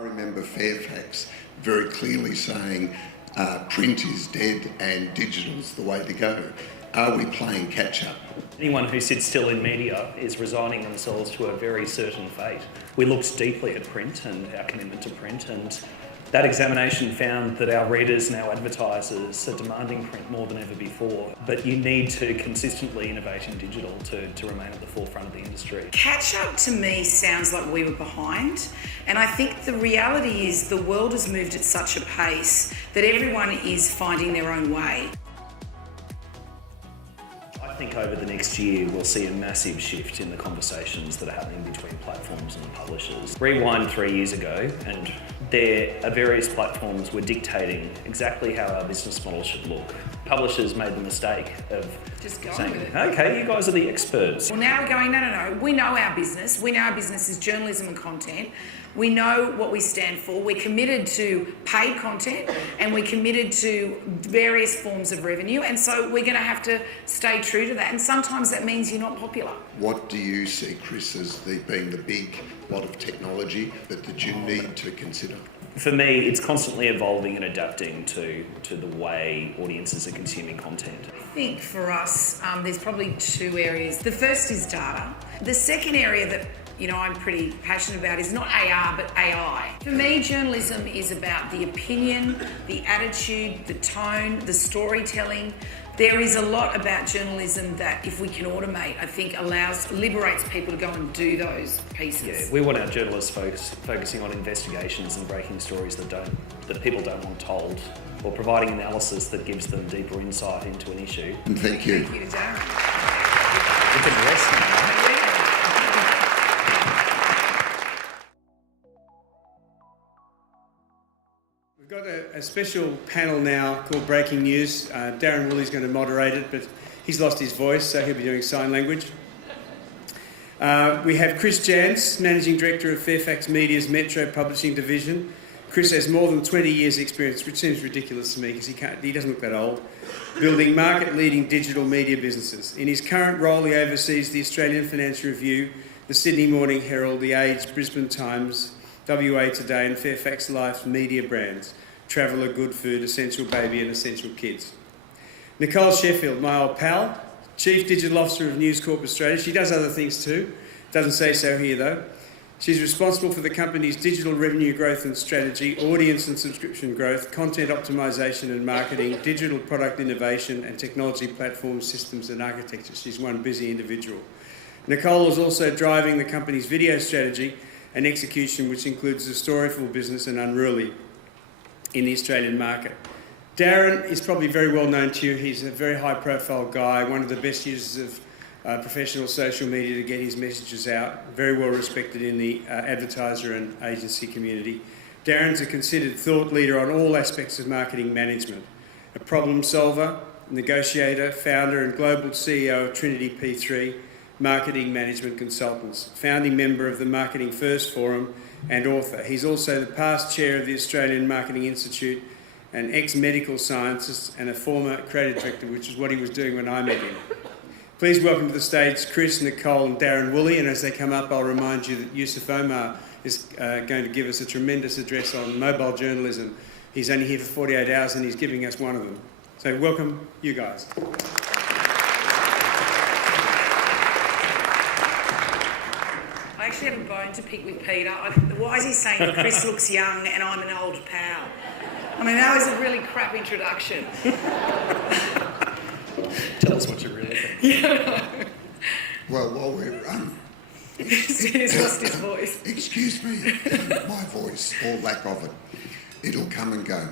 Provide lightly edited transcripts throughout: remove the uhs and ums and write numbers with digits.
I remember Fairfax very clearly saying print is dead and digital's the way to go. Are we playing catch up? Anyone who sits still in media is resigning themselves to a very certain fate. We looked deeply at print and our commitment to print, and that examination found that our readers and our advertisers are demanding print more than ever before. But you need to consistently innovate in digital to remain at the forefront of the industry. Catch up to me sounds like we were behind, and I think the reality is the world has moved at such a pace that everyone is finding their own way. I think over the next year we'll see a massive shift in the conversations that are happening between platforms and publishers. Rewind 3 years ago, and various platforms were dictating exactly how our business model should look. Publishers made the mistake of just going saying, with it. okay, you guys are the experts. Well, now we're going, no, we know our business. We know our business is journalism and content. We know what we stand for. We're committed to paid content and we're committed to various forms of revenue, and so we're going to have to stay true to that, and sometimes that means you're not popular. What do you see, Chris, as being the big lot of technology that you need to consider? For me, it's constantly evolving and adapting to the way audiences are consuming content. I think for us, there's probably two areas. The first is data. The second area that I'm pretty passionate about is not AR, but AI. For me, journalism is about the opinion, the attitude, the tone, the storytelling. There is a lot about journalism that, if we can automate, I think liberates people to go and do those pieces. Yeah, we want our journalists focusing on investigations and breaking stories that people don't want told, or providing analysis that gives them deeper insight into an issue. And thank you. Thank you, Darren. You can rest now. We've got a special panel now called Breaking News. Darren Woolley's going to moderate it, but he's lost his voice, so he'll be doing sign language. We have Chris Janz, Managing Director of Fairfax Media's Metro Publishing Division. Chris has more than 20 years' experience, which seems ridiculous to me because he doesn't look that old, building market-leading digital media businesses. In his current role, he oversees the Australian Financial Review, the Sydney Morning Herald, the Age, Brisbane Times, WA Today and Fairfax Life's media brands, Traveller, Good Food, Essential Baby and Essential Kids. Nicole Sheffield, my old pal, Chief Digital Officer of News Corp Australia. She does other things too, doesn't say so here though. She's responsible for the company's digital revenue growth and strategy, audience and subscription growth, content optimisation and marketing, digital product innovation and technology platform systems and architecture. She's one busy individual. Nicole is also driving the company's video strategy and execution, which includes the Storyful business and Unruly in the Australian market. Darren is probably very well known to you. He's a very high profile guy, one of the best users of professional social media to get his messages out, very well respected in the advertiser and agency community. Darren's a considered thought leader on all aspects of marketing management, a problem solver, negotiator, founder and global CEO of Trinity P3, Marketing Management Consultants, founding member of the Marketing First Forum and author. He's also the past chair of the Australian Marketing Institute, an ex-medical scientist and a former creative director, which is what he was doing when I met him. Please welcome to the stage Chris, Nicole and Darren Woolley, and as they come up I'll remind you that Yusuf Omar is going to give us a tremendous address on mobile journalism. He's only here for 48 hours and he's giving us one of them. So welcome you guys. I actually have a bone to pick with Peter. Why is he saying that Chris looks young and I'm an old pal? I mean, that was a really crap introduction. Tell us what you really think. Yeah. Well, while we're... He's lost his voice. Excuse me, my voice, or lack of it. It'll come and go.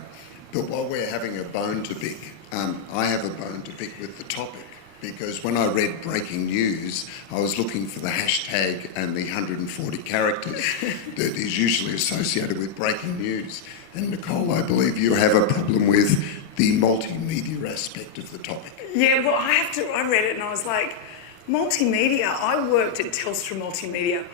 But while we're having a bone to pick, I have a bone to pick with the topic. Because when I read breaking news, I was looking for the hashtag and the 140 characters that is usually associated with breaking news. And Nicole, I believe you have a problem with the multimedia aspect of the topic. Yeah, well, I read it and I was like, multimedia. I worked at Telstra Multimedia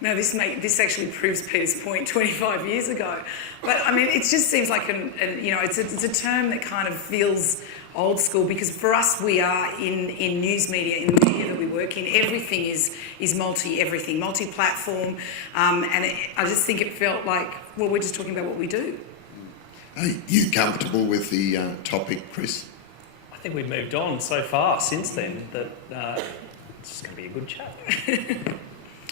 No, this actually proves Peter's point 25 years ago. But I mean, it just seems like it's a term that kind of feels old school, because for us, we are in news media, in the media that we work in, everything is multi-platform, I just think it felt like, well, we're just talking about what we do. Are you comfortable with the topic, Chris? I think we've moved on so far since then that it's going to be a good chat.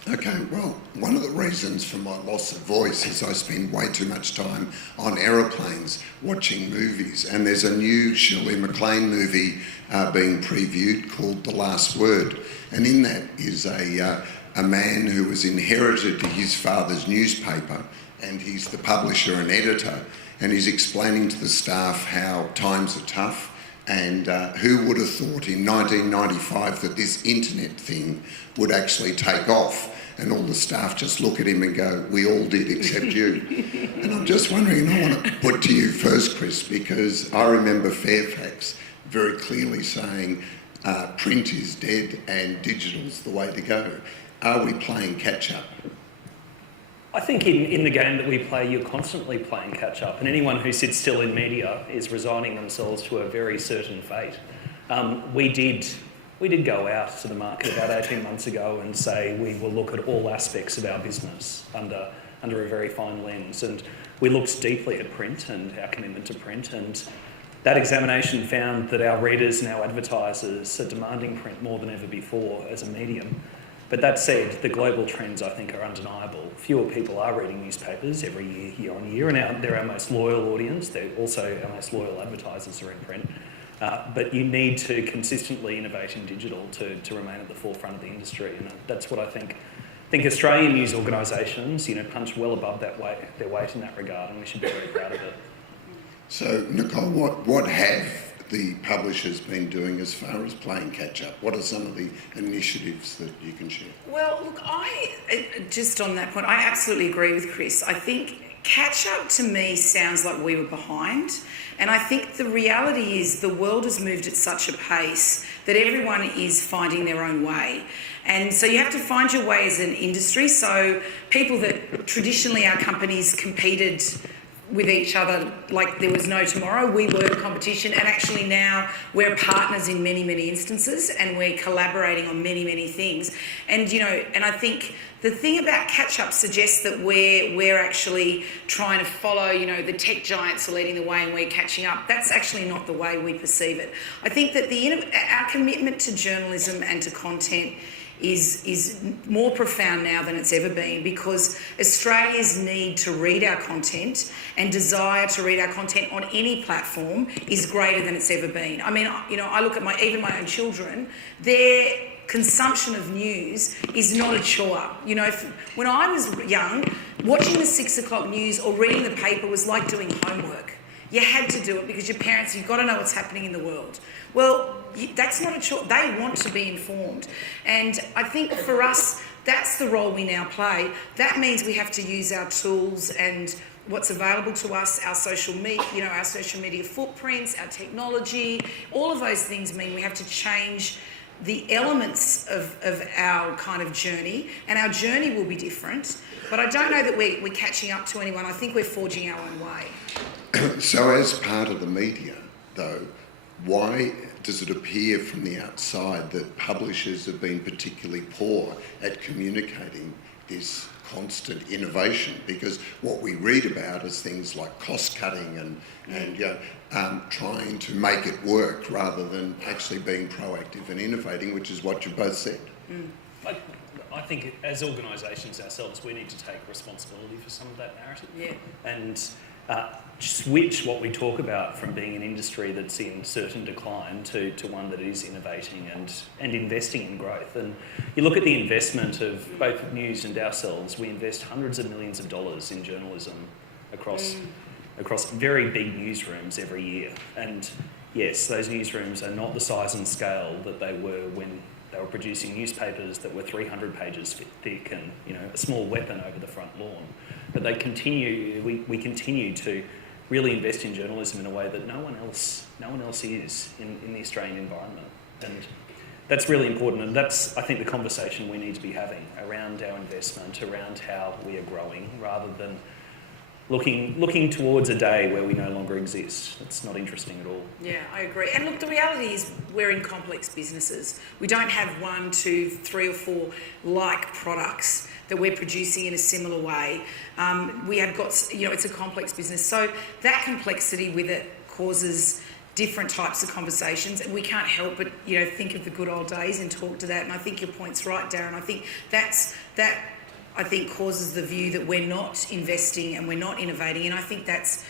Okay, well, one of the reasons for my loss of voice is I spend way too much time on aeroplanes watching movies, and there's a new Shirley MacLaine movie being previewed called The Last Word, and in that is a man who has inherited his father's newspaper, and he's the publisher and editor, and he's explaining to the staff how times are tough. And who would have thought in 1995 that this internet thing would actually take off? And all the staff just look at him and go, we all did except you. And I'm just wondering, and I want to put to you first, Chris, because I remember Fairfax very clearly saying print is dead and digital's the way to go. Are we playing catch up? I think in the game that we play, you're constantly playing catch up, and anyone who sits still in media is resigning themselves to a very certain fate. We did go out to the market about 18 months ago and say we will look at all aspects of our business under a very fine lens, and we looked deeply at print and our commitment to print, and that examination found that our readers and our advertisers are demanding print more than ever before as a medium. But that said, the global trends, I think, are undeniable. Fewer people are reading newspapers every year, year on year, and they're our most loyal audience. They're also our most loyal advertisers are in print. But you need to consistently innovate in digital to remain at the forefront of the industry, and that's what I think. I think Australian news organisations, punch well above their weight in that regard, and we should be very proud of it. So, Nicole, what have the publishers been doing as far as playing catch up? What are some of the initiatives that you can share? Well, look, just on that point, I absolutely agree with Chris. I think catch up to me sounds like we were behind, and I think the reality is the world has moved at such a pace that everyone is finding their own way. And so you have to find your way as an industry. So people that traditionally our companies competed with each other like there was no tomorrow, we were competition, and actually now we're partners in many, many instances, and we're collaborating on many, many things. And and I think the thing about catch up suggests that we're actually trying to follow, the tech giants are leading the way and we're catching up. That's actually not the way we perceive it. I think that our commitment to journalism and to content is more profound now than it's ever been, because Australia's need to read our content and desire to read our content on any platform is greater than it's ever been. I mean, I look at even my own children, their consumption of news is not a chore. When I was young, watching the 6 o'clock news or reading the paper was like doing homework. You had to do it because your parents, you've got to know what's happening in the world. Well, that's not a choice. They want to be informed. And I think for us, that's the role we now play. That means we have to use our tools and what's available to us, our social media footprints, our technology. All of those things mean we have to change the elements of our kind of journey, and our journey will be different. But I don't know that we're catching up to anyone. I think we're forging our own way. So as part of the media, though, why does it appear from the outside that publishers have been particularly poor at communicating this constant innovation? Because what we read about is things like cost cutting and trying to make it work rather than actually being proactive and innovating, which is what you both said. I think as organisations ourselves, we need to take responsibility for some of that narrative. Yeah. And switch what we talk about from being an industry that's in certain decline to one that is innovating and investing in growth. And you look at the investment of both news and ourselves, we invest hundreds of millions of dollars in journalism across very big newsrooms every year. And yes, those newsrooms are not the size and scale that they were when they were producing newspapers that were 300 pages thick and a small weapon over the front lawn. But we continue to really invest in journalism in a way that no one else is in the Australian environment. And That's really important, and that's, I think, the conversation we need to be having around our investment, around how we are growing, rather than looking towards a day where we no longer exist. It's not interesting at all. Yeah, I agree. And look, the reality is we're in complex businesses. We don't have 1, 2, 3 or 4 like products that we're producing in a similar way. We have got, it's a complex business. So that complexity with it causes different types of conversations, and we can't help but, think of the good old days and talk to that. And I think your point's right, Darren. I think that causes the view that we're not investing and we're not innovating, and I think that's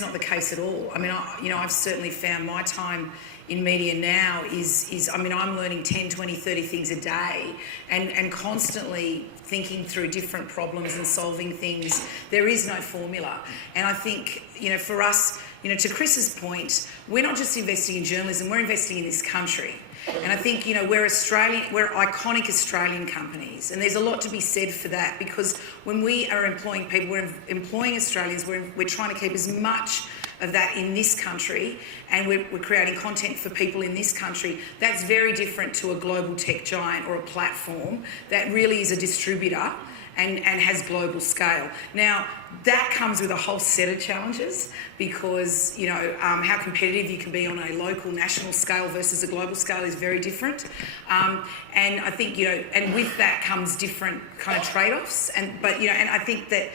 not the case at all. I mean, I've certainly found my time in media now I'm learning 10, 20, 30 things a day and constantly thinking through different problems and solving things. There is no formula. And I think, for us, to Chris's point, we're not just investing in journalism, we're investing in this country. And I think, we're iconic Australian companies, and there's a lot to be said for that, because when we are employing people, we're employing Australians, we're trying to keep as much of that in this country, and we're creating content for people in this country. That's very different to a global tech giant or a platform that really is a distributor and has global scale. Now, that comes with a whole set of challenges, because, how competitive you can be on a local, national scale versus a global scale is very different. And I think, and with that comes different kind of trade-offs. And I think that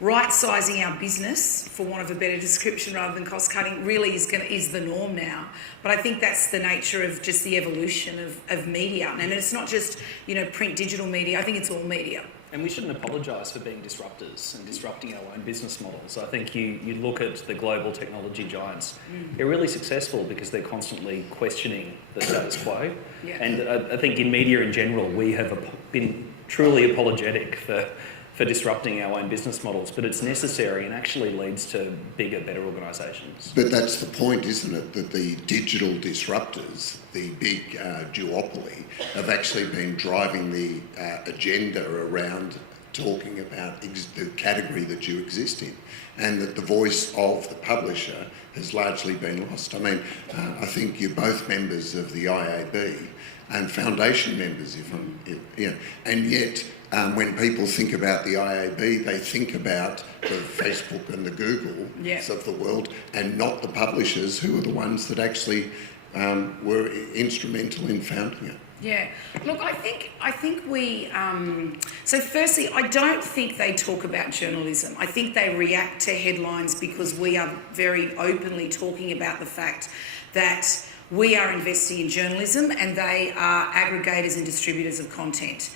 right-sizing our business, for want of a better description, rather than cost-cutting, really is the norm now. But I think that's the nature of just the evolution of media. And it's not just, print, digital media. I think it's all media. And we shouldn't apologise for being disruptors and disrupting our own business models. I think you look at the global technology giants, they're really successful because they're constantly questioning the status quo. Yeah. And I think in media in general, we have been truly apologetic for disrupting our own business models, but it's necessary and actually leads to bigger, better organisations. But that's the point, isn't it? That the digital disruptors, the big duopoly, have actually been driving the agenda around talking about the category that you exist in, and that the voice of the publisher has largely been lost. I mean, I think you're both members of the IAB and foundation members, and yet when people think about the IAB, they think about the Facebook and the Googles of the world, and not the publishers, who are the ones that actually were instrumental in founding it. Yeah. Look, I think we... so firstly, I don't think they talk about journalism. I think they react to headlines because we are very openly talking about the fact that we are investing in journalism and they are aggregators and distributors of content.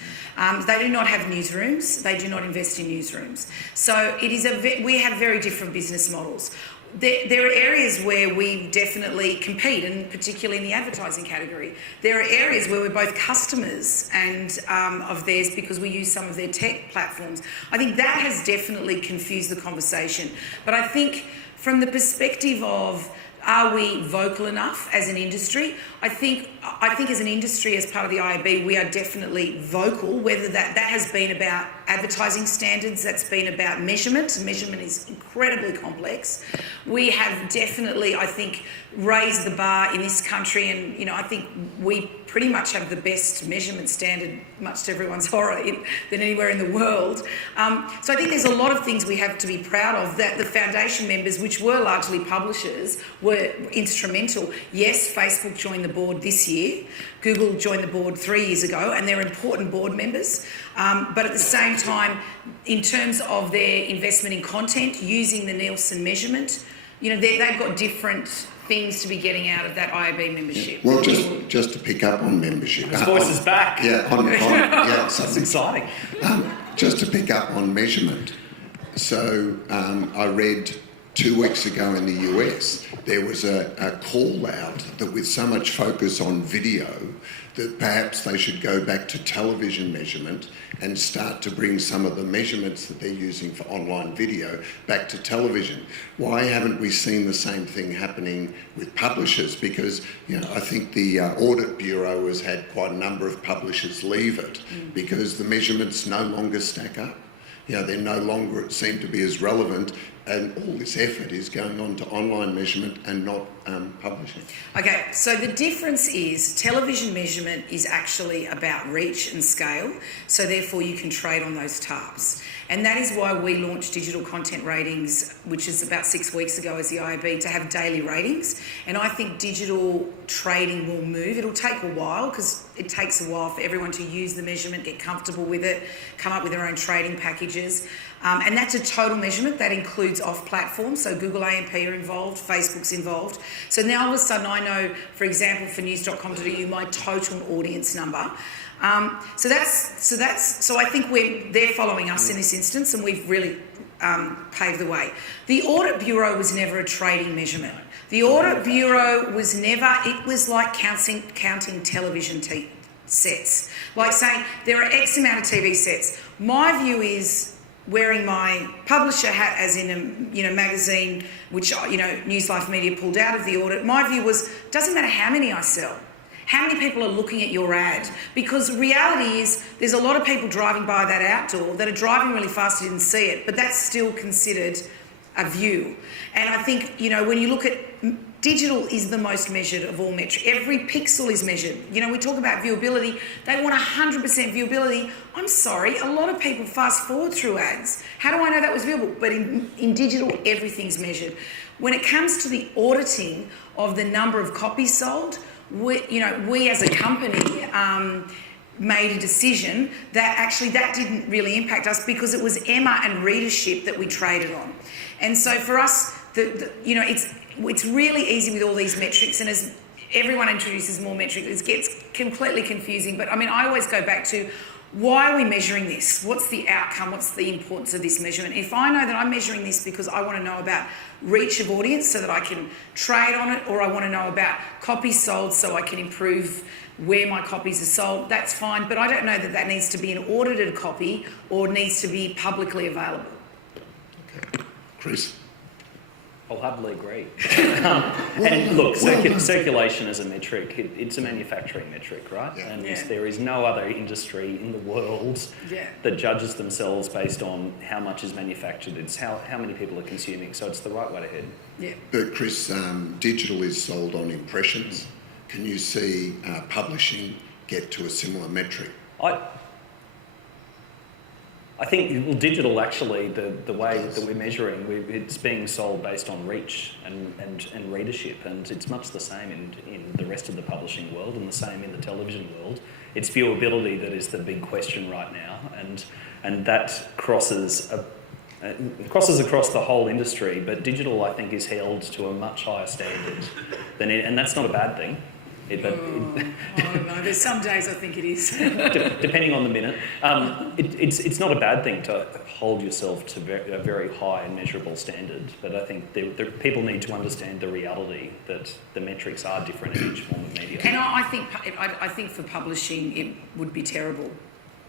They do not have newsrooms. They do not invest in newsrooms. So it is we have very different business models. There are areas where we definitely compete, and particularly in the advertising category. There are areas where we're both customers and of theirs because we use some of their tech platforms. I think that has definitely confused the conversation. But I think from the perspective of, are we vocal enough as an industry? I think as an industry, as part of the IAB, we are definitely vocal, whether that has been about advertising standards, that's been about measurement. Measurement is incredibly complex. We have definitely, I think, raised the bar in this country, and I think we pretty much have the best measurement standard, much to everyone's horror, than anywhere in the world. So I think there's a lot of things we have to be proud of, that the foundation members, which were largely publishers, were instrumental. Yes, Facebook joined the board this year. Google joined the board 3 years ago, and they're important board members. But at the same time, in terms of their investment in content, using the Nielsen measurement, they've got different things to be getting out of that IAB membership. Well, just to pick up on membership. His voice is back. Yeah, That's exciting. Just to pick up on measurement. So I read 2 weeks ago in the US, there was a call out that with so much focus on video, that perhaps they should go back to television measurement and start to bring some of the measurements that they're using for online video back to television. Why haven't we seen the same thing happening with publishers? Because, I think the Audit Bureau has had quite a number of publishers leave it because the measurements no longer stack up. They no longer seem to be as relevant and all this effort is going on to online measurement and not publishing? Okay, so the difference is television measurement is actually about reach and scale, so therefore you can trade on those TARPs. And that is why we launched digital content ratings, which is about 6 weeks ago as the IAB, to have daily ratings. And I think digital trading will move. It'll take a while because it takes a while for everyone to use the measurement, get comfortable with it, come up with their own trading packages. And that's a total measurement. That includes off-platform. So Google AMP are involved, Facebook's involved. So now all of a sudden I know, for example, for news.com.au, my total audience number. So I think they're following us in this instance, and we've really paved the way. The Audit Bureau was never a trading measurement. The Audit Bureau was never, it was like counting television sets. Like saying there are X amount of TV sets. My view is wearing my publisher hat, as in a magazine, which News Life Media pulled out of the audit. My view was, doesn't matter how many I sell. How many people are looking at your ad? Because reality is there's a lot of people driving by that outdoor that are driving really fast and didn't see it, but that's still considered a view. And I think, when you look at digital is the most measured of all metrics. Every pixel is measured. We talk about viewability. They want 100% viewability. I'm sorry, a lot of people fast forward through ads. How do I know that was viewable? But in digital, everything's measured. When it comes to the auditing of the number of copies sold, we as a company made a decision that actually that didn't really impact us because it was Emma and readership that we traded on. And so for us, it's really easy with all these metrics, and as everyone introduces more metrics, it gets completely confusing. But I always go back to, why are we measuring this? What's the outcome? What's the importance of this measurement? If I know that I'm measuring this because I want to know about reach of audience so that I can trade on it, or I want to know about copies sold so I can improve where my copies are sold, that's fine. But I don't know that that needs to be an audited copy or needs to be publicly available. Okay. Chris? I'll hardly agree. And look, circulation as a metric, it's a manufacturing metric, right? Yeah. And there is no other industry in the world that judges themselves based on how much is manufactured. It's how many people are consuming. So it's the right way to head. Yeah. But Chris, digital is sold on impressions. Can you see publishing get to a similar metric? I think digital actually, the way that we're measuring, it's being sold based on reach and readership, and it's much the same in the rest of the publishing world and the same in the television world. It's viewability that is the big question right now, and that crosses across the whole industry, but digital I think is held to a much higher standard and that's not a bad thing. I don't know. There's some days I think it is. Depending on the minute. It's not a bad thing to hold yourself to a very high and measurable standard, but I think people need to understand the reality that the metrics are different in each form of media. And I think for publishing it would be terrible.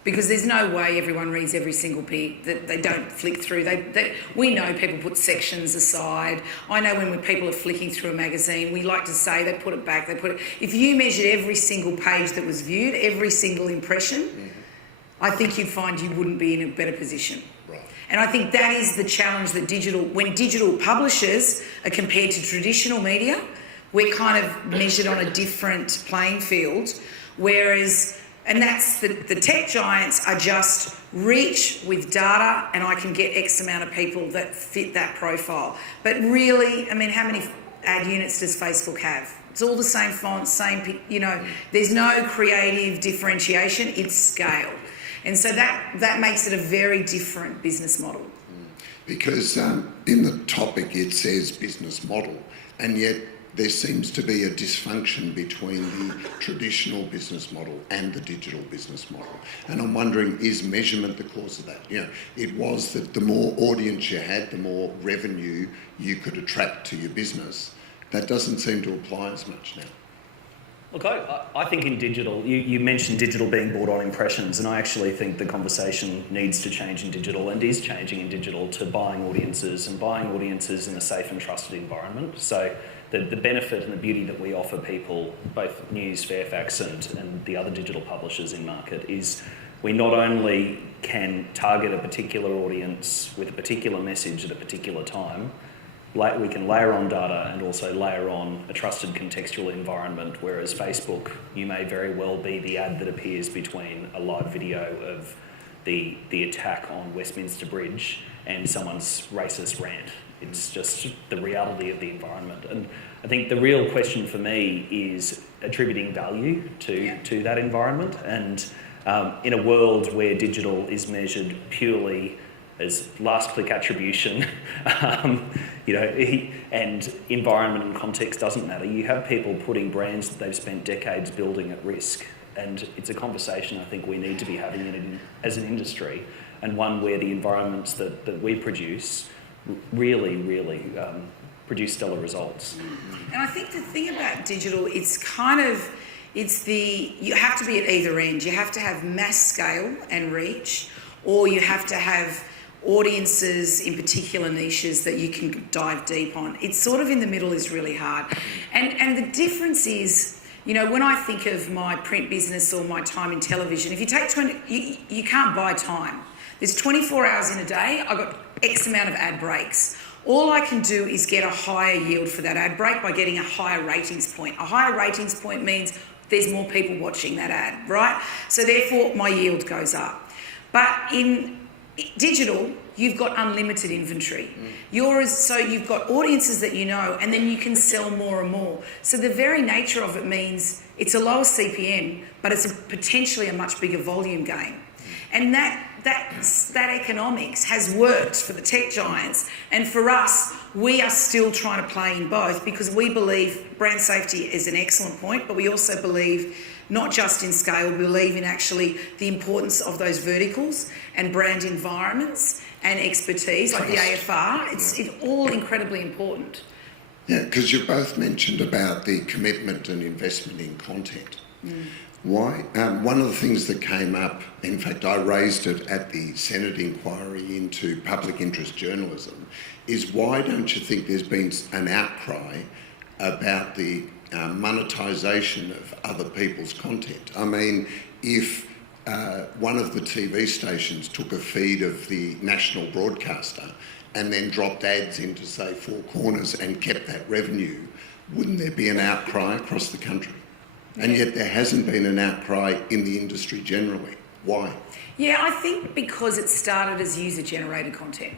Because there's no way everyone reads every single bit, that they don't flick through. We know people put sections aside. I know when people are flicking through a magazine, we like to say they put it back, If you measured every single page that was viewed, every single impression, I think you'd find you wouldn't be in a better position. Right. And I think that is the challenge that when digital publishers are compared to traditional media, we're kind of measured on a different playing field, and that's the tech giants are just reach with data, and I can get X amount of people that fit that profile. But really, how many ad units does Facebook have? It's all the same font, there's no creative differentiation, it's scale. And so that makes it a very different business model. Because in the topic it says business model, and yet there seems to be a dysfunction between the traditional business model and the digital business model. And I'm wondering, is measurement the cause of that? It was that the more audience you had, the more revenue you could attract to your business. That doesn't seem to apply as much now. Look, I think in digital, you mentioned digital being bought on impressions, and I actually think the conversation needs to change in digital and is changing in digital to buying audiences in a safe and trusted environment. So the benefit and the beauty that we offer people, both News, Fairfax and the other digital publishers in market, is we not only can target a particular audience with a particular message at a particular time, we can layer on data and also layer on a trusted contextual environment, whereas Facebook, you may very well be the ad that appears between a live video of the attack on Westminster Bridge and someone's racist rant. It's just the reality of the environment. And I think the real question for me is attributing value to that environment. And in a world where digital is measured purely as last click attribution, and environment and context doesn't matter, you have people putting brands that they've spent decades building at risk. And it's a conversation I think we need to be having as an industry, and one where the environments that we produce really produce stellar results. And I think the thing about digital, you have to be at either end. You have to have mass scale and reach, or you have to have audiences in particular niches that you can dive deep on. It's sort of in the middle is really hard. And the difference is, when I think of my print business or my time in television, if you take you can't buy time. There's 24 hours in a day, I've got X amount of ad breaks. All I can do is get a higher yield for that ad break by getting a higher ratings point. A higher ratings point means there's more people watching that ad, right? So therefore my yield goes up. But in digital, you've got unlimited inventory. So you've got audiences that and then you can sell more and more. So the very nature of it means it's a lower CPM, but it's potentially a much bigger volume gain. And that economics has worked for the tech giants, and for us, we are still trying to play in both, because we believe brand safety is an excellent point, but we also believe not just in scale, we believe in actually the importance of those verticals and brand environments and expertise, like the AFR. It's all incredibly important. Yeah, because you both mentioned about the commitment and investment in content. Why? One of the things that came up, in fact, I raised it at the Senate inquiry into public interest journalism, is why don't you think there's been an outcry about the monetisation of other people's content? I mean, if one of the TV stations took a feed of the national broadcaster and then dropped ads into, say, Four Corners and kept that revenue, wouldn't there be an outcry across the country? And yet there hasn't been an outcry in the industry generally. Why? Yeah, I think because it started as user-generated content.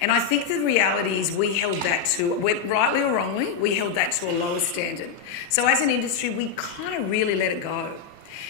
And I think the reality is we held that to, rightly or wrongly, we held that to a lower standard. So as an industry, we kind of really let it go.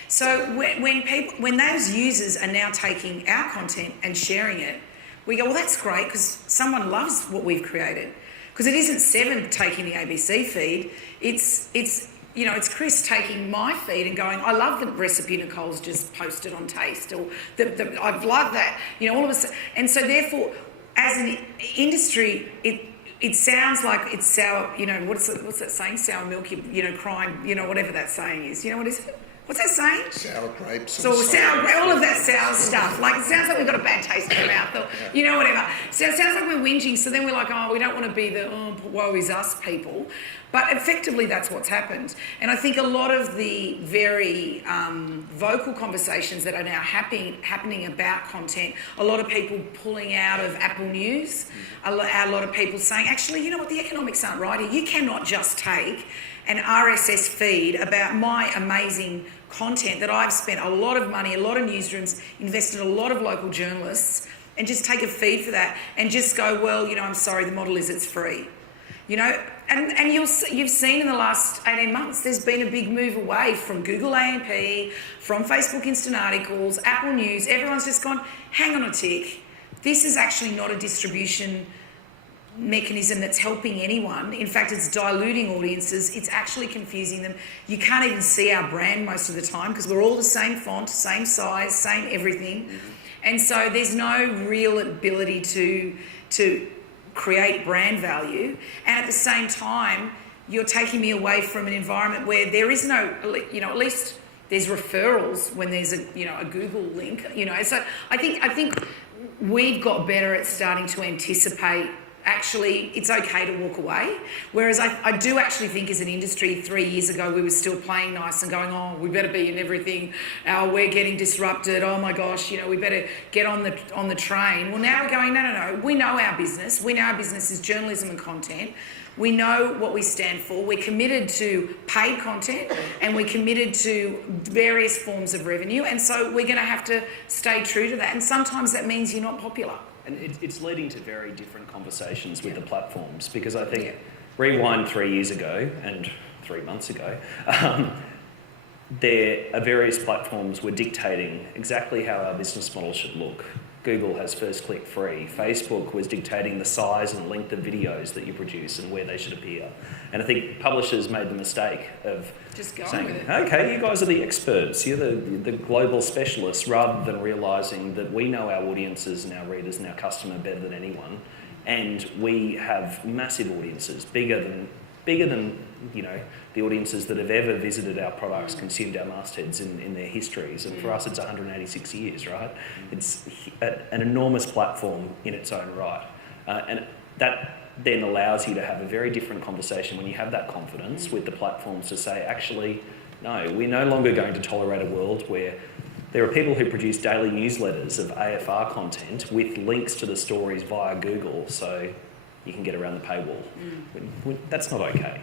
So when those users are now taking our content and sharing it, we go, well, that's great, because someone loves what we've created. Because it isn't Seven taking the ABC feed, it's Chris taking my feed and going, I love the recipe Nicole's just posted on Taste, or I've loved that, all of a sudden. And so therefore, as an industry, it sounds like it's sour, what's that saying? Sour milk, crime, whatever that saying is. What is it? What's that saying? Sour grapes. So sour grapes, all of that sour stuff. Like, it sounds like we've got a bad taste in our mouth, or, whatever. So it sounds like we're whinging, so then we're like, we don't want to be the, woe is us people. But effectively, that's what's happened. And I think a lot of the very vocal conversations that are now happening about content, a lot of people pulling out of Apple News, a lot of people saying, actually, you know what, the economics aren't right here. You cannot just take an RSS feed about my amazing content that I've spent a lot of money, a lot of newsrooms, invested a lot of local journalists, and just take a feed for that and just go, well, I'm sorry, the model is it's free. And you've seen in the last 18 months, there's been a big move away from Google AMP, from Facebook Instant Articles, Apple News. Everyone's just gone, hang on a tick. This is actually not a distribution mechanism that's helping anyone. In fact, it's diluting audiences. It's actually confusing them. You can't even see our brand most of the time because we're all the same font, same size, same everything. And so there's no real ability to create brand value. And at the same time, you're taking me away from an environment where there is no, at least there's referrals when there's a Google link, So I think we've got better at starting to anticipate actually it's okay to walk away. Whereas I do actually think as an industry 3 years ago we were still playing nice and going, oh, we better be in everything. We're getting disrupted. Oh my gosh, we better get on the train. Well, now we're going, no. We know our business. We know our business is journalism and content. We know what we stand for. We're committed to paid content and we're committed to various forms of revenue. And so we're going to have to stay true to that. And sometimes that means you're not popular. And it's leading to very different conversations with the platforms, because I think rewind 3 years ago and 3 months ago, various platforms were dictating exactly how our business model should look. Google has first click free. Facebook was dictating the size and length of videos that you produce and where they should appear. And I think publishers made the mistake of just going saying, with it. okay, you guys are the experts, you're the global specialists, rather than realising that we know our audiences and our readers and our customer better than anyone. And we have massive audiences, bigger than the audiences that have ever visited our products, consumed our mastheads in their histories. And for us, it's 186 years, right? It's an enormous platform in its own right. And that then allows you to have a very different conversation when you have that confidence with the platforms to say, actually, no, we're no longer going to tolerate a world where there are people who produce daily newsletters of AFR content with links to the stories via Google, so you can get around the paywall. That's not okay.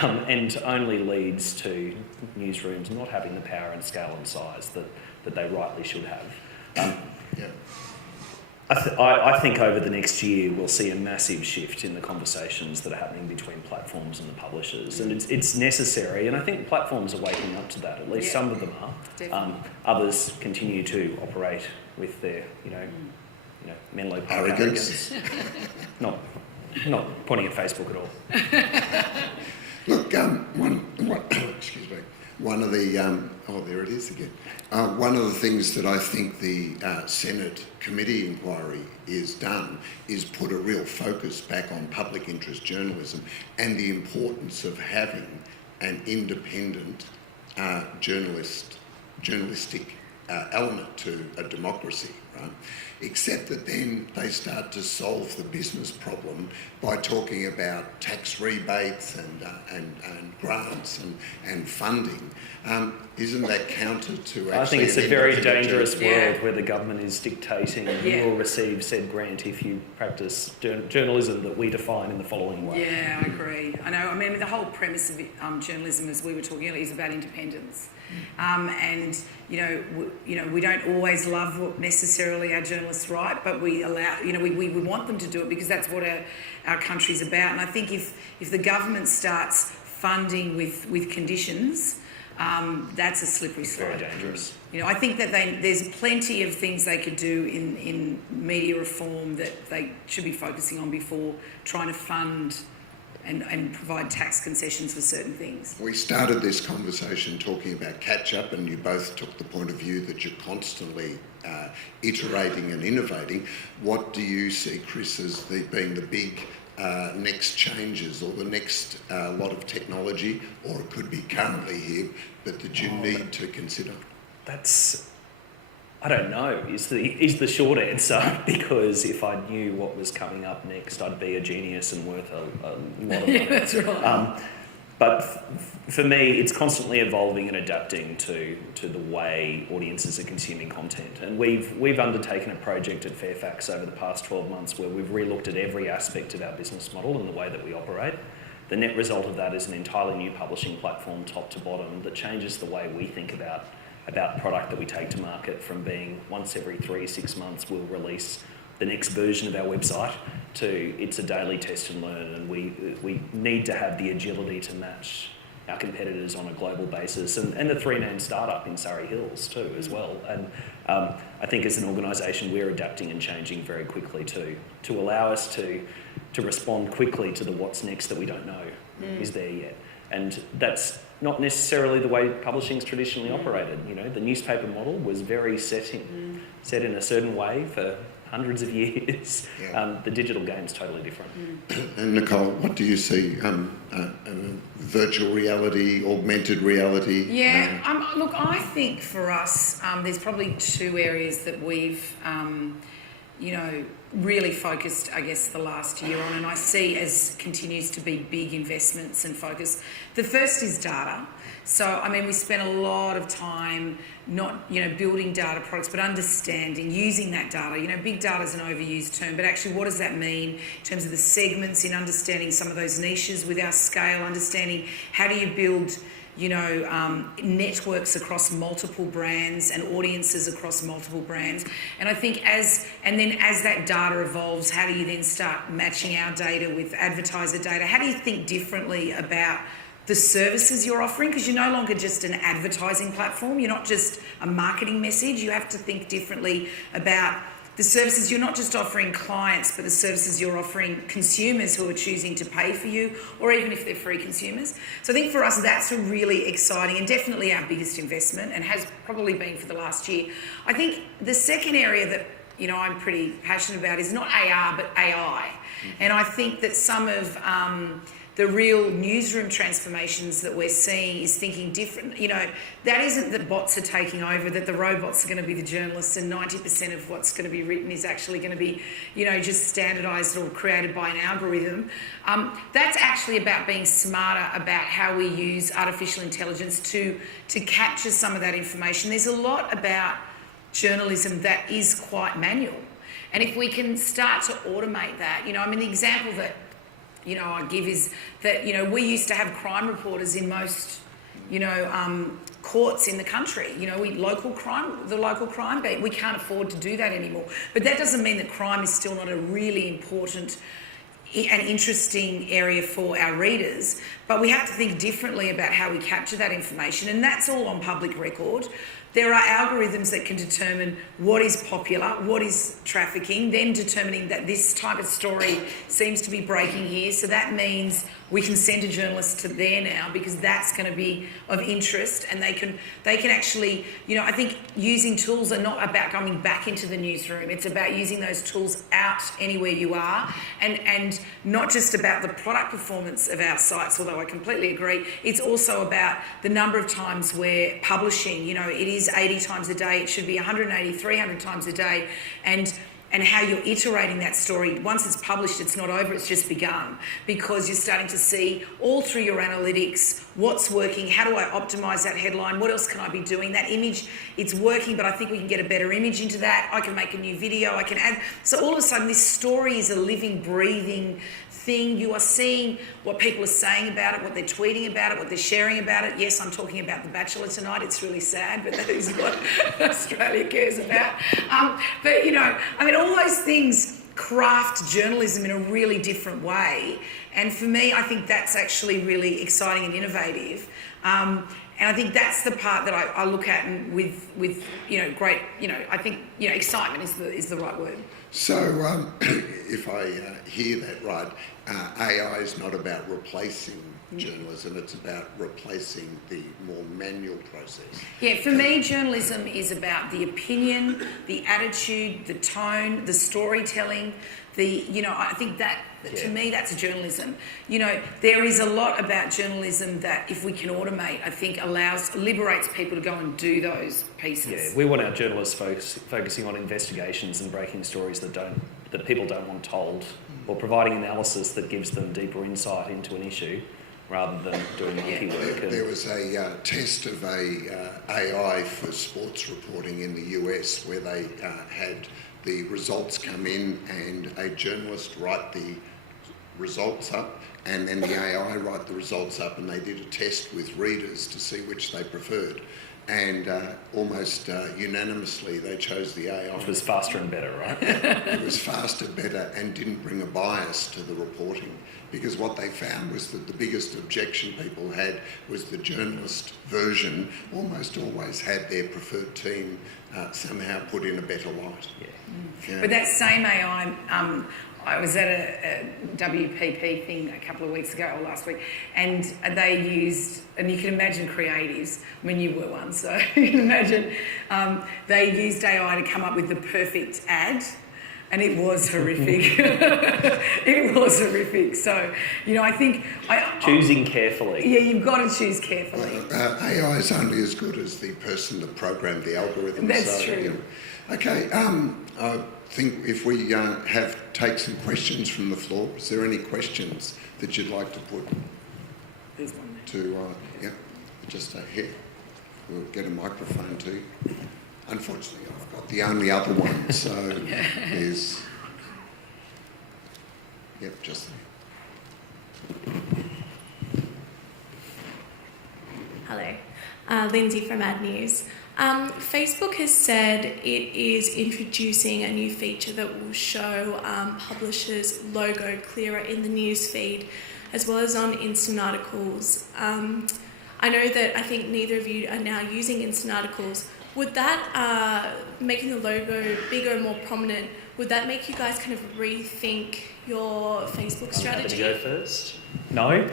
And only leads to newsrooms not having the power and scale and size that they rightly should have. I think over the next year we'll see a massive shift in the conversations that are happening between platforms and the publishers, and it's necessary. And I think platforms are waking up to that. At least some of them are. Others continue to operate with their, menlo arrogance. Not pointing at Facebook at all. Look, excuse me. One of the there it is again. One of the things that I think the Senate committee inquiry is done is put a real focus back on public interest journalism and the importance of having an independent journalistic element to a democracy, right? Except that then they start to solve the business problem by talking about tax rebates and grants and funding. Isn't that counter to actually... I think it's a very dangerous world where the government is dictating you will receive said grant if you practice journalism that we define in the following way. Yeah, I agree. I know. I mean, the whole premise of journalism, as we were talking earlier, is about independence. And we don't always love what necessarily our journalists write, but we allow, we want them to do it because that's what our country's about. And I think if the government starts funding with conditions, that's a slippery slope. Very dangerous. I think that there's plenty of things they could do in media reform that they should be focusing on before trying to fund and provide tax concessions for certain things. We started this conversation talking about catch-up, and you both took the point of view that you're constantly iterating and innovating. What do you see, Chris, as being the big next changes or the next lot of technology, or it could be currently here, but that you need to consider? I don't know, is the short answer, because if I knew what was coming up next, I'd be a genius and worth a lot of money. Yeah, that's right. But for me, it's constantly evolving and adapting to the way audiences are consuming content. And we've undertaken a project at Fairfax over the past 12 months where we've relooked at every aspect of our business model and the way that we operate. The net result of that is an entirely new publishing platform, top to bottom, that changes the way we think about product that we take to market, from being once every 3-6 months we'll release the next version of our website to it's a daily test and learn, and we need to have the agility to match our competitors on a global basis, and the 3-man startup in Surrey Hills too as well. And I think as an organisation we're adapting and changing very quickly to allow us to respond quickly to the what's next that we don't know is there yet. And that's not necessarily the way publishing's traditionally operated. The newspaper model was very set in a certain way for hundreds of years. Yeah. The digital game's totally different. And Nicole, what do you see? Virtual reality, augmented reality? Yeah, look, I think for us, there's probably two areas that we've really focused, I guess, the last year on, and I see as continues to be big investments and focus. The first is data. So, I mean, we spent a lot of time not, building data products, but understanding, using that data. Big data is an overused term, but actually what does that mean in terms of the segments, in understanding some of those niches with our scale, understanding how do you build networks across multiple brands and audiences across multiple brands. And I think as that data evolves, how do you then start matching our data with advertiser data? How do you think differently about the services you're offering? Because you're no longer just an advertising platform. You're not just a marketing message. You have to think differently about the services you're not just offering clients, but the services you're offering consumers who are choosing to pay for you, or even if they're free consumers. So I think for us, that's a really exciting and definitely our biggest investment, and has probably been for the last year. I think the second area that I'm pretty passionate about is not AR, but AI. And I think that some of the real newsroom transformations that we're seeing is thinking different. That isn't that bots are taking over, that the robots are going to be the journalists, and 90% of what's going to be written is actually going to be, just standardised or created by an algorithm. That's actually about being smarter about how we use artificial intelligence to capture some of that information. There's a lot about journalism that is quite manual. And if we can start to automate that, the example that I give is that, we used to have crime reporters in most, courts in the country. The local crime beat. We can't afford to do that anymore. But that doesn't mean that crime is still not a really important and interesting area for our readers. But we have to think differently about how we capture that information. And that's all on public record. There are algorithms that can determine what is popular, what is trafficking, then determining that this type of story seems to be breaking here. So that means we can send a journalist to there now, because that's going to be of interest, and they can actually, I think using tools are not about going back into the newsroom. It's about using those tools out anywhere you are, and not just about the product performance of our sites, although I completely agree. It's also about the number of times we're publishing. It is 80 times a day. It should be 180, 300 times a day. And how you're iterating that story. Once it's published, it's not over, it's just begun, because you're starting to see all through your analytics what's working, how do I optimise that headline, what else can I be doing? That image, it's working, but I think we can get a better image into that. I can make a new video, I can add. So all of a sudden, this story is a living, breathing thing. You are seeing what people are saying about it, what they're tweeting about it, what they're sharing about it. Yes, I'm talking about The Bachelor tonight. It's really sad, but that is what Australia cares about. But all those things craft journalism in a really different way. And for me, I think that's actually really exciting and innovative. And I think that's the part that I look at and with great, I think, excitement is the right word. So if I hear that right, AI is not about replacing journalism, it's about replacing the more manual process. Yeah, for me, journalism is about the opinion, the attitude, the tone, the storytelling, I think that, to me, that's journalism. There is a lot about journalism that, if we can automate, I think liberates people to go and do those pieces. Yeah, we want our journalists focusing on investigations and breaking stories that people don't want told, or providing analysis that gives them deeper insight into an issue, rather than doing monkey work. There was a test of AI for sports reporting in the US, where they had the results come in and a journalist write the results up, and then the AI write the results up, and they did a test with readers to see which they preferred. And almost unanimously they chose the AI. Which was faster and better, right? It was faster, better, and didn't bring a bias to the reporting. Because what they found was that the biggest objection people had was the journalist version almost always had their preferred team somehow put in a better light. Yeah. But that same AI, I was at a WPP thing a couple of weeks ago, or last week, and they used, and you can imagine creatives, I mean, you were one, so you can imagine, they used AI to come up with the perfect ad. And it was horrific. It was horrific. So, I think... Choosing carefully. Yeah, you've got to choose carefully. AI is only as good as the person that programmed the algorithm. That's true. Okay, I think if we take some questions from the floor, is there any questions that you'd like to put There's one there. to, just here? We'll get a microphone to you. Unfortunately, I've got the only other one, so there's... Yep, just there. Hello, Lindsay from Ad News. Facebook has said it is introducing a new feature that will show publishers' logo clearer in the news feed, as well as on instant articles. I know that I think neither of you are now using instant articles. Would that, making the logo bigger and more prominent, would that make you guys kind of rethink your Facebook strategy? Happy to go first? No?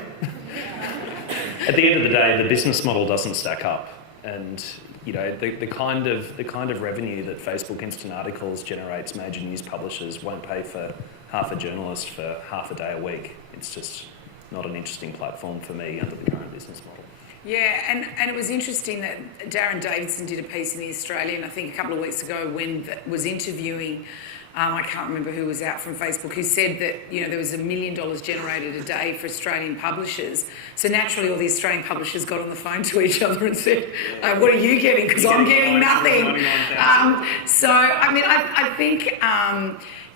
At the end of the day, the business model doesn't stack up, and the kind of revenue that Facebook Instant Articles generates major news publishers won't pay for half a journalist for half a day a week. It's just not an interesting platform for me under the current business model. Yeah, and it was interesting that Darren Davidson did a piece in The Australian, I think a couple of weeks ago, when was interviewing, I can't remember who was out from Facebook, who said that there was $1 million generated a day for Australian publishers. So naturally, all the Australian publishers got on the phone to each other and said, "What are you getting? Because I'm getting nothing." So I mean, I think.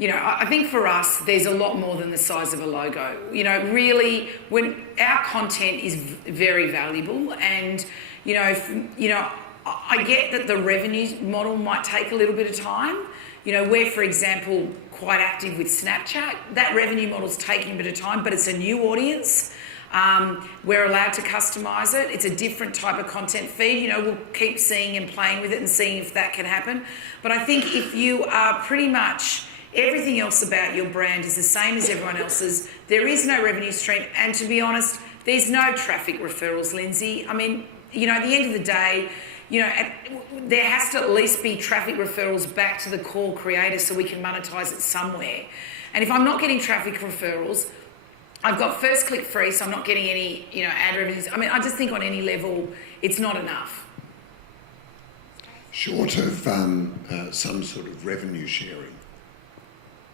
I think for us, there's a lot more than the size of a logo. Really, when our content is very valuable, and I get that the revenue model might take a little bit of time. We're, for example, quite active with Snapchat. That revenue model's taking a bit of time, but it's a new audience. We're allowed to customise it. It's a different type of content feed. We'll keep seeing and playing with it and seeing if that can happen. But I think if you are pretty much everything else about your brand is the same as everyone else's, there is no revenue stream. And to be honest, there's no traffic referrals, Lindsay. I mean, at the end of the day, there has to at least be traffic referrals back to the core creator so we can monetize it somewhere. And if I'm not getting traffic referrals, I've got first click free, so I'm not getting any, ad revenues. I mean, I just think on any level, it's not enough. Short of some sort of revenue sharing,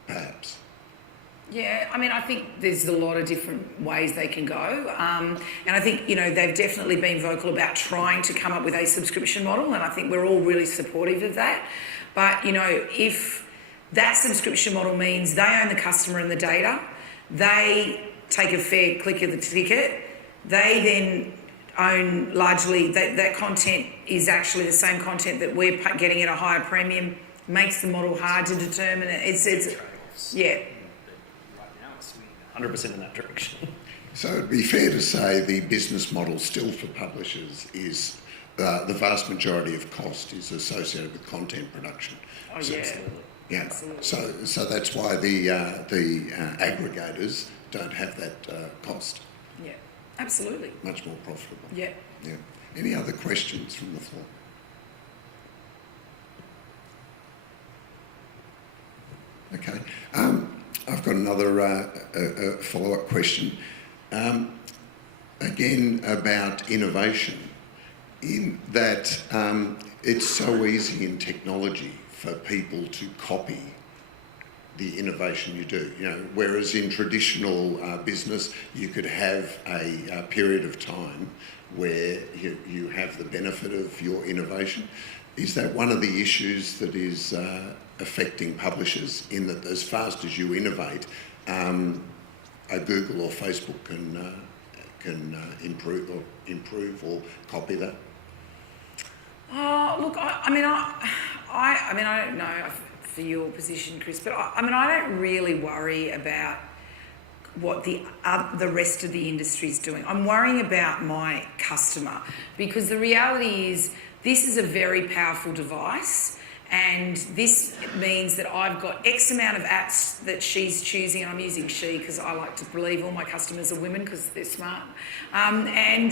perhaps. Yeah, I mean, I think there's a lot of different ways they can go. And I think, they've definitely been vocal about trying to come up with a subscription model, and I think we're all really supportive of that. But, if that subscription model means they own the customer and the data, they take a fair click of the ticket, they then own largely, that content is actually the same content that we're getting at a higher premium, makes the model hard to determine. Yeah. 100% in that direction. So it'd be fair to say the business model still for publishers is the vast majority of cost is associated with content production. Oh, so, yeah. Yeah. Absolutely. So that's why the aggregators don't have that cost. Yeah, absolutely. Much more profitable. Yeah. Yeah. Any other questions from the floor? Okay. I've got another follow-up question. Again, about innovation, in that it's so easy in technology for people to copy the innovation you do. Whereas in traditional business, you could have a period of time where you have the benefit of your innovation. Is that one of the issues that is affecting publishers, in that as fast as you innovate, a Google or Facebook can improve or copy that? Look, I don't know for your position, Chris, but I don't really worry about what the rest of the industry is doing. I'm worrying about my customer, because the reality is this is a very powerful device, and this means that I've got X amount of apps that she's choosing, and I'm using she because I like to believe all my customers are women because they're smart. And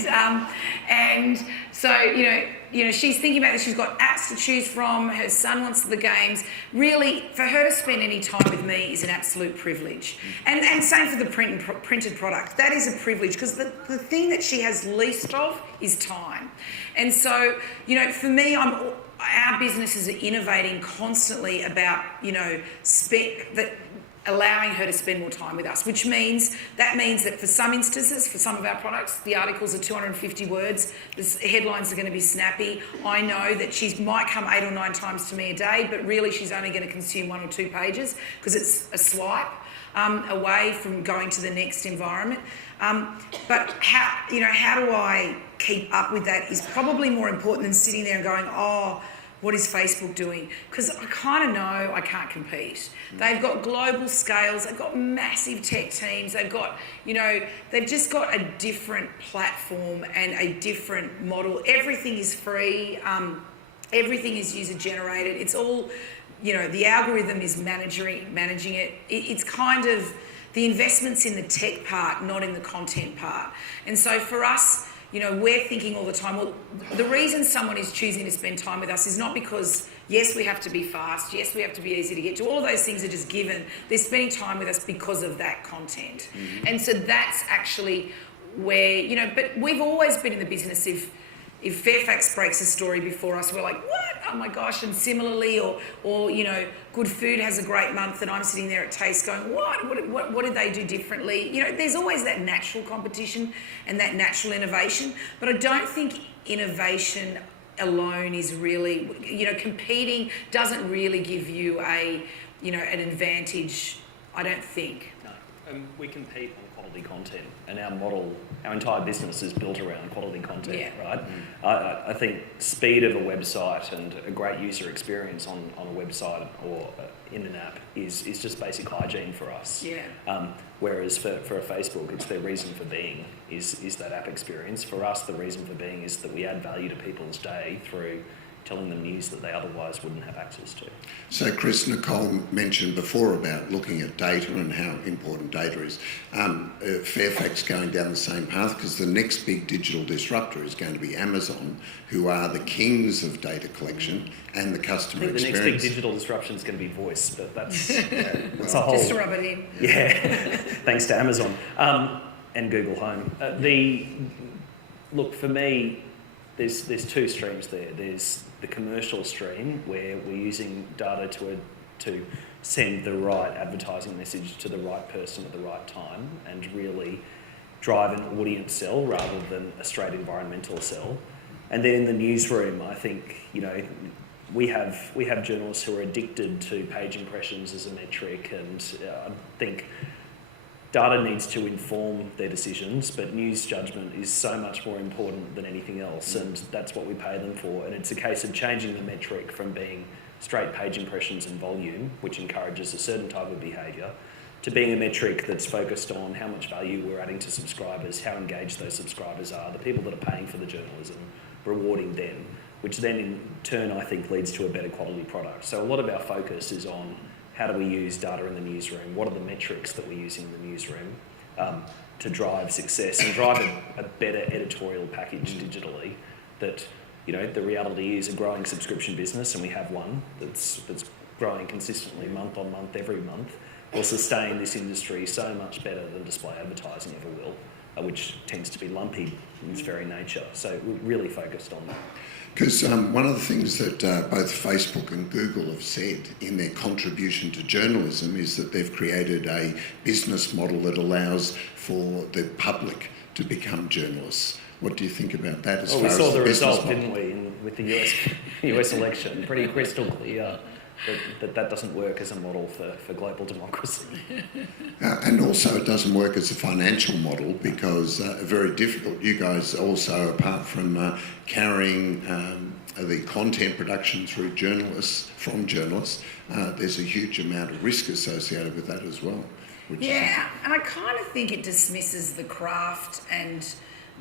so, she's thinking about this. She's got apps to choose from. Her son wants the games. Really, for her to spend any time with me is an absolute privilege. And same for the printed product. That is a privilege, because the thing that she has least of is time. And so, for me, our businesses are innovating constantly about, allowing her to spend more time with us, which means that for some instances, for some of our products, the articles are 250 words, the headlines are going to be snappy. I know that she might come 8 or 9 times to me a day, but really she's only going to consume 1 or 2 pages because it's a swipe away from going to the next environment. But how do I keep up with that is probably more important than sitting there and going, what is Facebook doing? Because I kind of know I can't compete. They've got global scales, they've got massive tech teams, they've got, they've just got a different platform and a different model. Everything is free, everything is user generated. It's all, the algorithm is managing it. It's kind of the investment's in the tech part, not in the content part. And so for us, we're thinking all the time, well, the reason someone is choosing to spend time with us is not because, yes, we have to be fast, yes, we have to be easy to get to, all of those things are just given. They're spending time with us because of that content. Mm-hmm. And so that's actually where, but we've always been in the business if Fairfax breaks a story before us, we're like, what? Oh my gosh. And similarly, or Good Food has a great month and I'm sitting there at Taste going, what did they do differently? There's always that natural competition and that natural innovation, but I don't think innovation alone is really, competing doesn't really give you an advantage, I don't think. No, we compete on quality content, and our entire business is built around quality content, right? I think speed of a website and a great user experience on a website or in an app is just basic hygiene for us. Yeah. Whereas for a Facebook, it's their reason for being is that app experience. For us, the reason for being is that we add value to people's day through telling them news that they otherwise wouldn't have access to. So Chris, Nicole mentioned before about looking at data and how important data is. Fairfax going down the same path because the next big digital disruptor is going to be Amazon, who are the kings of data collection and the customer experience. The next big digital disruption is going to be voice, but that's a whole... Just to rub it in. Yeah, thanks to Amazon and Google Home. Look, for me, there's 2 streams there. There's the commercial stream where we're using data to send the right advertising message to the right person at the right time and really drive an audience sell rather than a straight environmental sell. And then in the newsroom, I think, we have journalists who are addicted to page impressions as a metric, and I think data needs to inform their decisions, but news judgment is so much more important than anything else, and that's what we pay them for. And it's a case of changing the metric from being straight page impressions and volume, which encourages a certain type of behaviour, to being a metric that's focused on how much value we're adding to subscribers, how engaged those subscribers are, the people that are paying for the journalism, rewarding them, which then in turn I think leads to a better quality product. So a lot of our focus is on how do we use data in the newsroom? What are the metrics that we're using in the newsroom to drive success and drive a better editorial package digitally? That, the reality is a growing subscription business, and we have one that's growing consistently month on month, every month, will sustain this industry so much better than display advertising ever will, which tends to be lumpy in its very nature. So we're really focused on that. Because one of the things that both Facebook and Google have said in their contribution to journalism is that they've created a business model that allows for the public to become journalists. What do you think about that? We saw the result, didn't we, with the US election? Pretty crystal clear that doesn't work as a model for global democracy. And also it doesn't work as a financial model because very difficult. You guys also, apart from carrying the content production through journalists, there's a huge amount of risk associated with that as well. And I kind of think it dismisses the craft and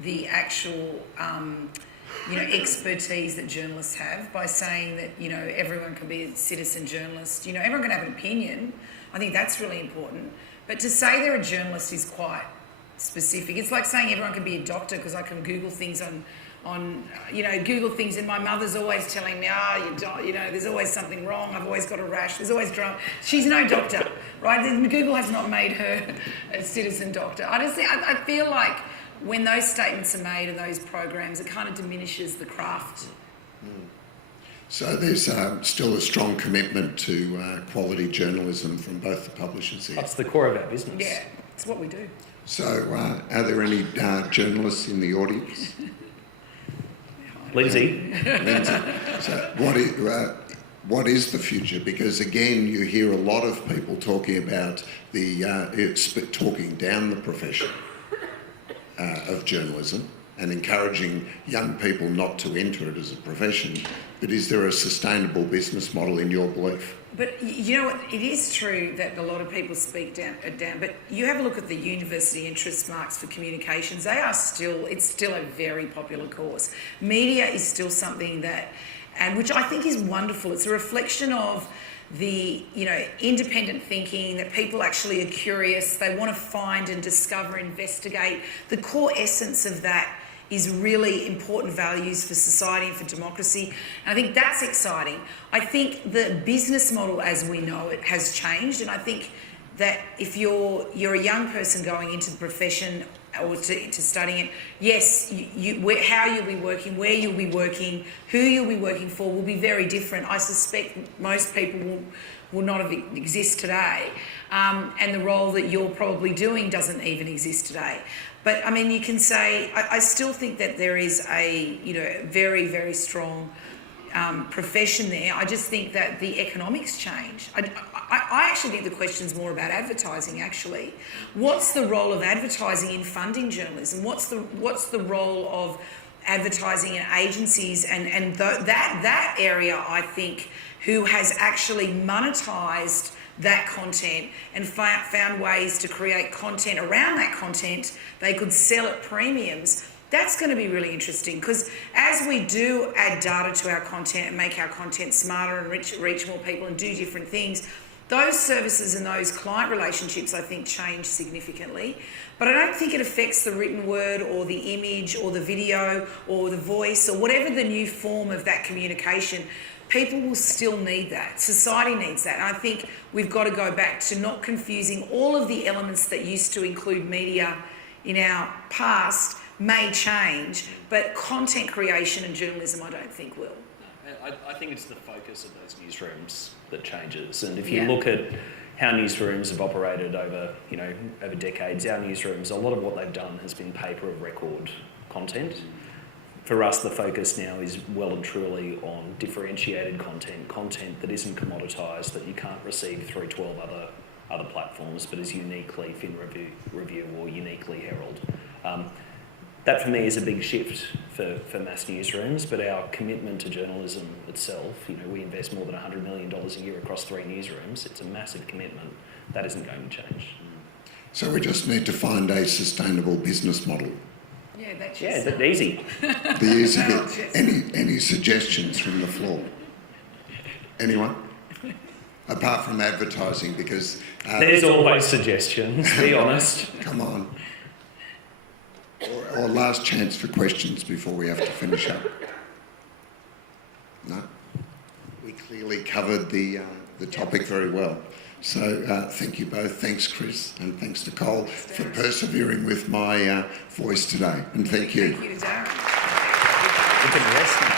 the actual expertise that journalists have by saying that, everyone can be a citizen journalist. Everyone can have an opinion. I think that's really important. But to say they're a journalist is quite specific. It's like saying everyone can be a doctor because I can Google things Google things, and my mother's always telling me, there's always something wrong. I've always got a rash. There's always drama. She's no doctor, right? Google has not made her a citizen doctor. I feel like when those statements are made and those programs, it kind of diminishes the craft. So there's still a strong commitment to quality journalism from both the publishers here. That's the core of our business. Yeah, it's what we do. So are there any journalists in the audience? Lindsay, Lindsay. So what is the future? Because again, you hear a lot of people talking about talking down the profession of journalism and encouraging young people not to enter it as a profession. But is there a sustainable business model in your belief? But you know what? It is true that a lot of people speak down. But you have a look at the university interest marks for communications. It's still a very popular course. Media is still something that, and which I think is wonderful. It's a reflection of the independent thinking, that people actually are curious. They want to find and discover, investigate. The core essence of that is really important values for society and for democracy. And I think that's exciting. I think the business model as we know it has changed, and I think that if you're a young person going into the profession or to studying it, yes, how you'll be working, where you'll be working, who you'll be working for will be very different. I suspect most people will not exist today, and the role that you're probably doing doesn't even exist today. But I mean, you can say I still think that there is a very, very strong profession there. I just think that the economics change. I actually think the question's more about advertising. Actually, what's the role of advertising in funding journalism? What's the role of advertising in agencies and that area? I think who has actually monetised that content and found ways to create content around that content they could sell at premiums. That's going to be really interesting, because as we do add data to our content and make our content smarter and reach more people and do different things, those services and those client relationships I think change significantly. But I don't think it affects the written word or the image or the video or the voice or whatever the new form of that communication. People will still need that. Society needs that. And I think we've got to go back to not confusing all of the elements that used to include media in our past may change, but content creation and journalism I don't think will. I think it's the focus of those newsrooms that changes. And if you look at how newsrooms have operated over decades, our newsrooms, a lot of what they've done has been paper of record content. For us, the focus now is well and truly on differentiated content that isn't commoditised, that you can't receive through 12 other platforms, but is uniquely Fin Review or uniquely Herald. That for me is a big shift for mass newsrooms, but our commitment to journalism itself, we invest more than $100 million a year across 3 newsrooms. It's a massive commitment. That isn't going to change. So we just need to find a sustainable business model. Yeah, that's easy. The easy bit. Any suggestions from the floor? Anyone? Apart from advertising, because... There's always suggestions, be honest. Come on. Or last chance for questions before we have to finish up. No? We clearly covered the topic very well. So thank you both. Thanks, Chris, and thanks, Nicole, for persevering with my voice today. And thank you. Thank you, Darren. We can rest now.